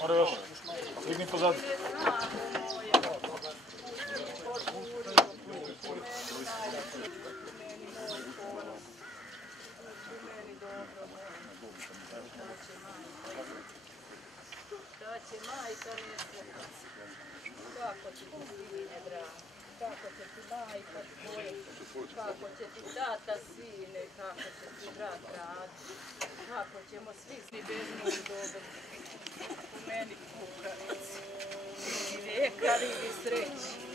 Mora još. Digni pozad. Kako će ti sine, dragi, kako će ti majka tvoja, kako će ti tata sine, kako će ti brat rad, kako ćemo svi bez njih dobro. U meni kukavic, i vijeka vidi sreći.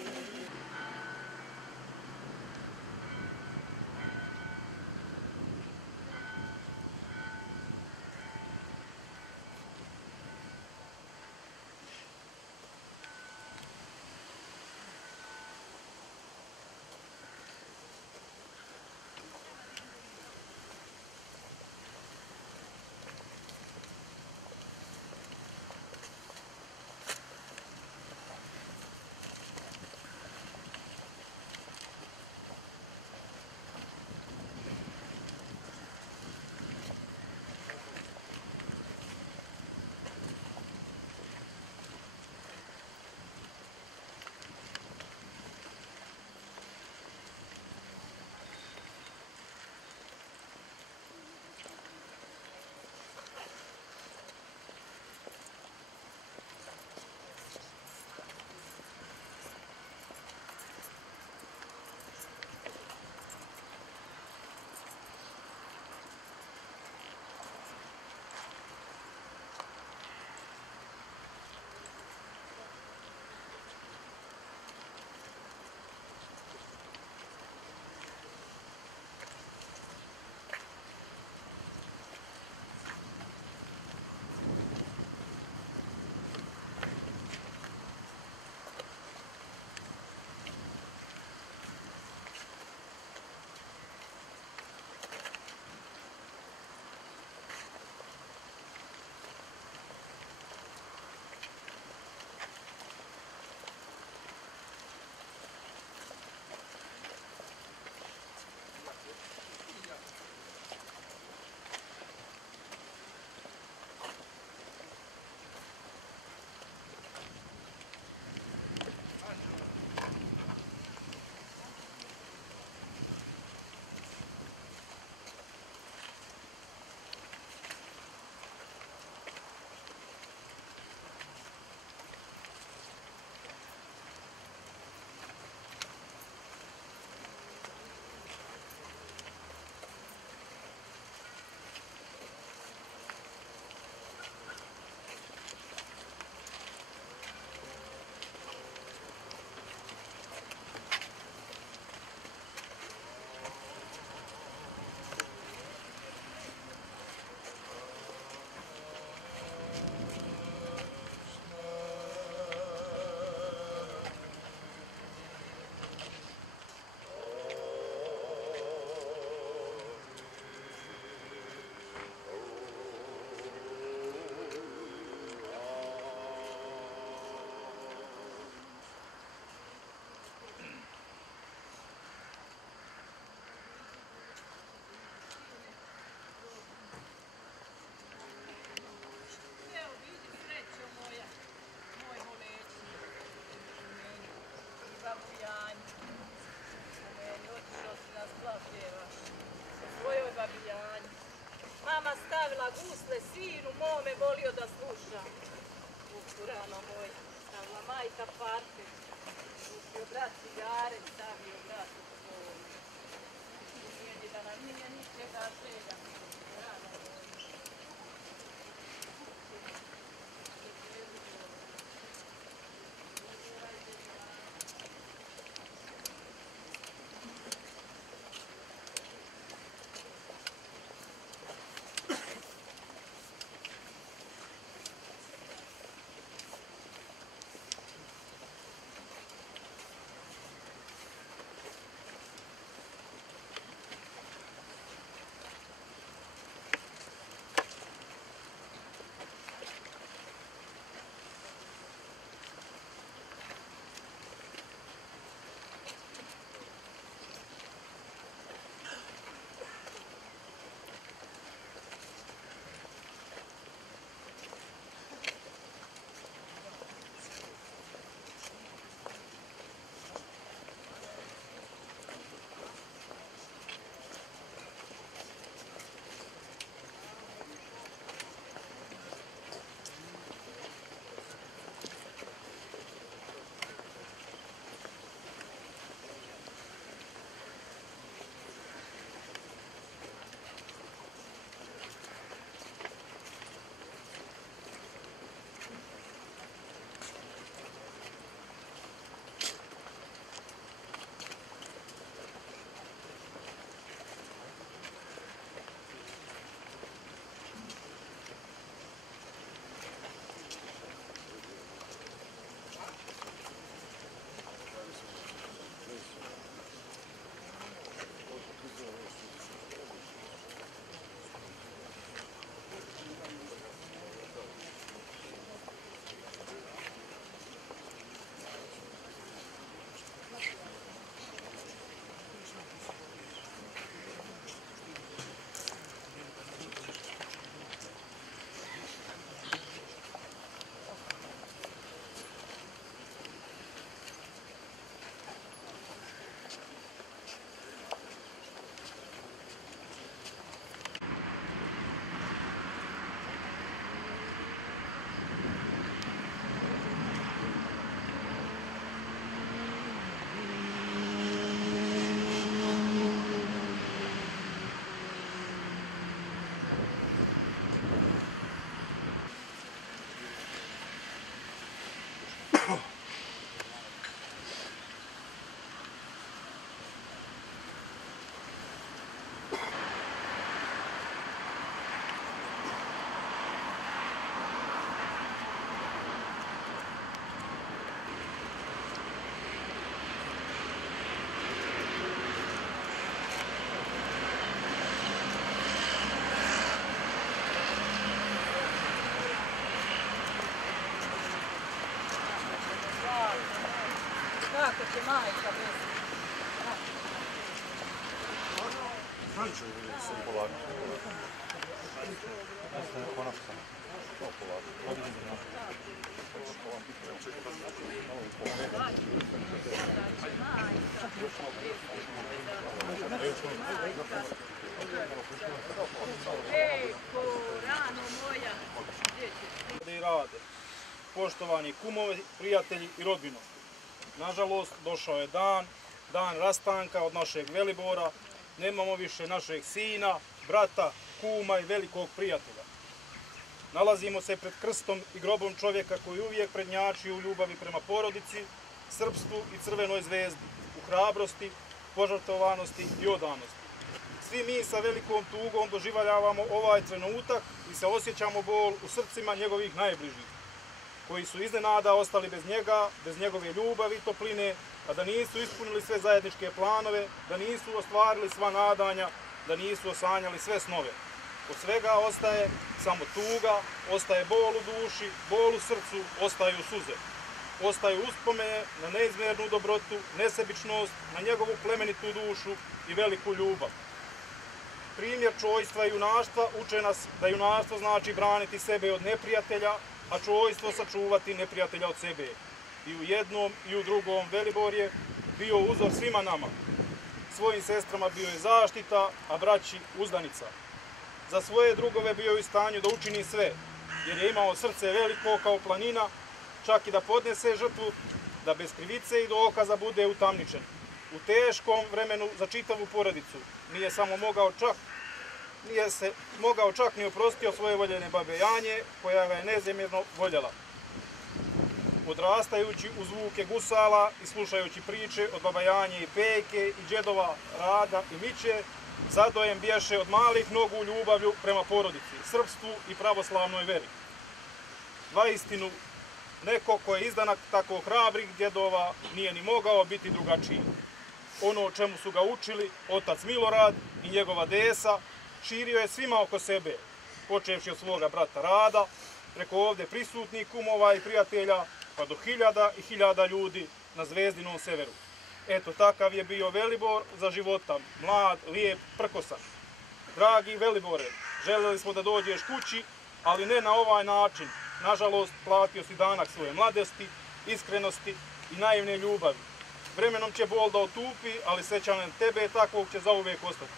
Mama stavila gusle sinu mome, volio da sluša. Kurano moj, stavila majka parte, pustio brat cigare, stavio brat u školu. Sjedi da nam nije ničega svega. Kurano moj. Kako će majka bez? I rade. Poštovani kumovi, prijatelji i rodbino. Nažalost, došao je dan rastanka od našeg Velibora. Nemamo više našeg sina, brata, kuma i velikog prijatelja. Nalazimo se pred krstom i grobom čovjeka koji uvijek prednjači u ljubavi prema porodici, srpstvu i crvenoj zvezdi, u hrabrosti, požrtvovanosti i odanosti. Svi mi sa velikom tugom doživljavamo ovaj trenutak i se osjećamo bol u srcima njegovih najbližih, koji su iznenada ostali bez njega, bez njegove ljubavi i topline, a da nisu ispunili sve zajedničke planove, da nisu ostvarili sva nadanja, da nisu osanjali sve snove. Od svega ostaje samo tuga, ostaje bol u duši, bol u srcu, ostaju suze. Ostaju uspomene na neizmjernu dobrotu, nesebičnost, na njegovu plemenitu dušu i veliku ljubav. Primjer čojstva i junaštva uče nas da junaštvo znači braniti sebe od neprijatelja, a čojstvo sačuvati neprijatelja od sebe. I u jednom i u drugom Velibor je bio uzor svima nama. Svojim sestrama bio je zaštita, a braći uzdanica. Za svoje drugove bio je u stanju da učini sve, jer je imao srce veliko kao planina, čak i da podnese žrtvu, da bez krivice i dokaza bude utamničen. U teškom vremenu za čitavu porodicu nije se mogao čak ni oprostio svoje voljene babe Janje, koja ga je nezemjerno voljela. Odrastajući u zvuke gusala i slušajući priče od baba Janje i Pejke i džedova Rada i Miće, zadojem bješe od malih nogu ljubavlju prema porodici, srpstvu i pravoslavnoj veri. Vaistinu, neko ko je izdanak tako hrabrih djedova nije ni mogao biti drugačiji. Ono čemu su ga učili otac Milorad i njegova desa, širio je svima oko sebe, počevši od svoga brata Rada, preko ovdje prisutnih kumova i prijatelja, pa do hiljada i hiljada ljudi na Zvezdinom severu. Eto, takav je bio Velibor za života, mlad, lijep, prkosan. Dragi Velibore, željeli smo da dođeš kući, ali ne na ovaj način. Nažalost, platio si danak svoje mladosti, iskrenosti i naivne ljubavi. Vremenom će bol da otupi, ali sećanje tebe takvog će zauvijek ostati.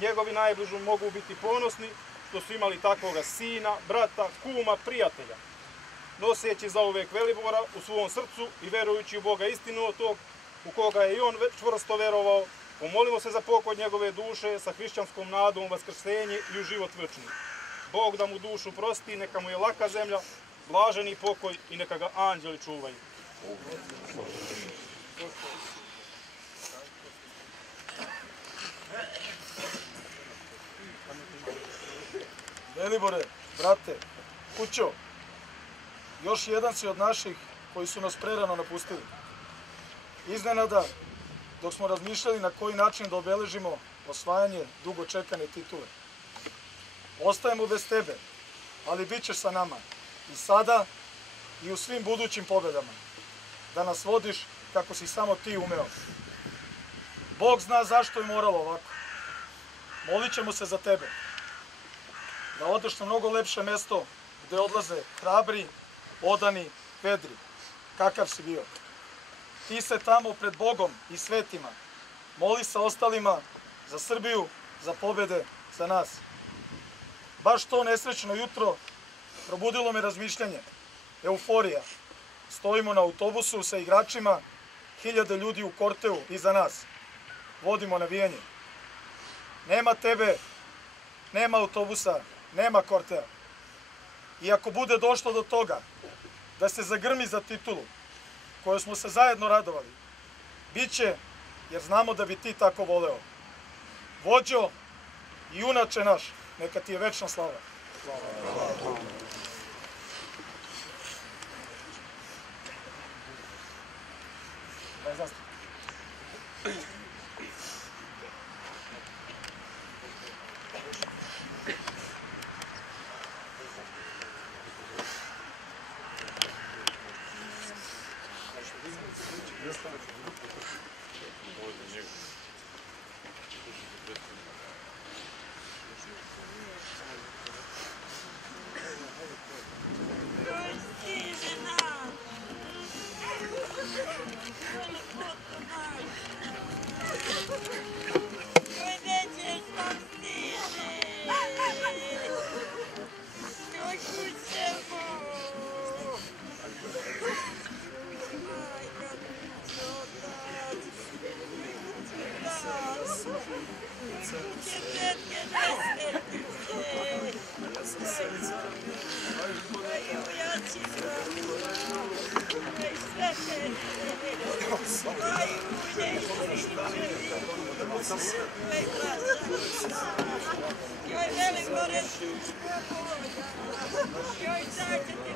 Njegovi najbliži mogu biti ponosni što su imali takvoga sina, brata, kuma, prijatelja. Noseći zauvijek Velibora u svom srcu i verujući u Boga istinu tog u koga je i on čvrsto verovao, pomolimo se za pokoj njegove duše sa hrišćanskom nadom vaskrsenje i u život večni. Bog da mu dušu prosti, neka mu je laka zemlja, blaženi pokoj i neka ga anđeli čuvaju. Velibore, brate, kućo, još jedan si od naših koji su nas prerano napustili. Iznenada, dok smo razmišljali na koji način da obeležimo osvajanje dugo čekane titule. Ostajemo bez tebe, ali bit ćeš sa nama i sada i u svim budućim pobedama. Da nas vodiš kako si samo ti umeo. Bog zna zašto je moralo ovako. Molit ćemo se za tebe. Da odeš na mnogo lepše mesto gde odlaze hrabri, odani, vedri. Kakav si bio. Ti se tamo pred Bogom i svetima moli sa ostalima za Srbiju, za pobjede, za nas. Baš to nesrećno jutro probudilo me razmišljanje, euforija. Stojimo na autobusu sa igračima, hiljade ljudi u korteu iza nas. Vodimo navijanje. Nema tebe, nema autobusa, nema kortea. I ako bude došlo do toga da se zagrmi za titulu, koju smo se zajedno radovali, bit će, jer znamo da bi ti tako voleo. Vođo i junače naš, neka ti je večna slava. Joj, veliko reći, joj, dajte ti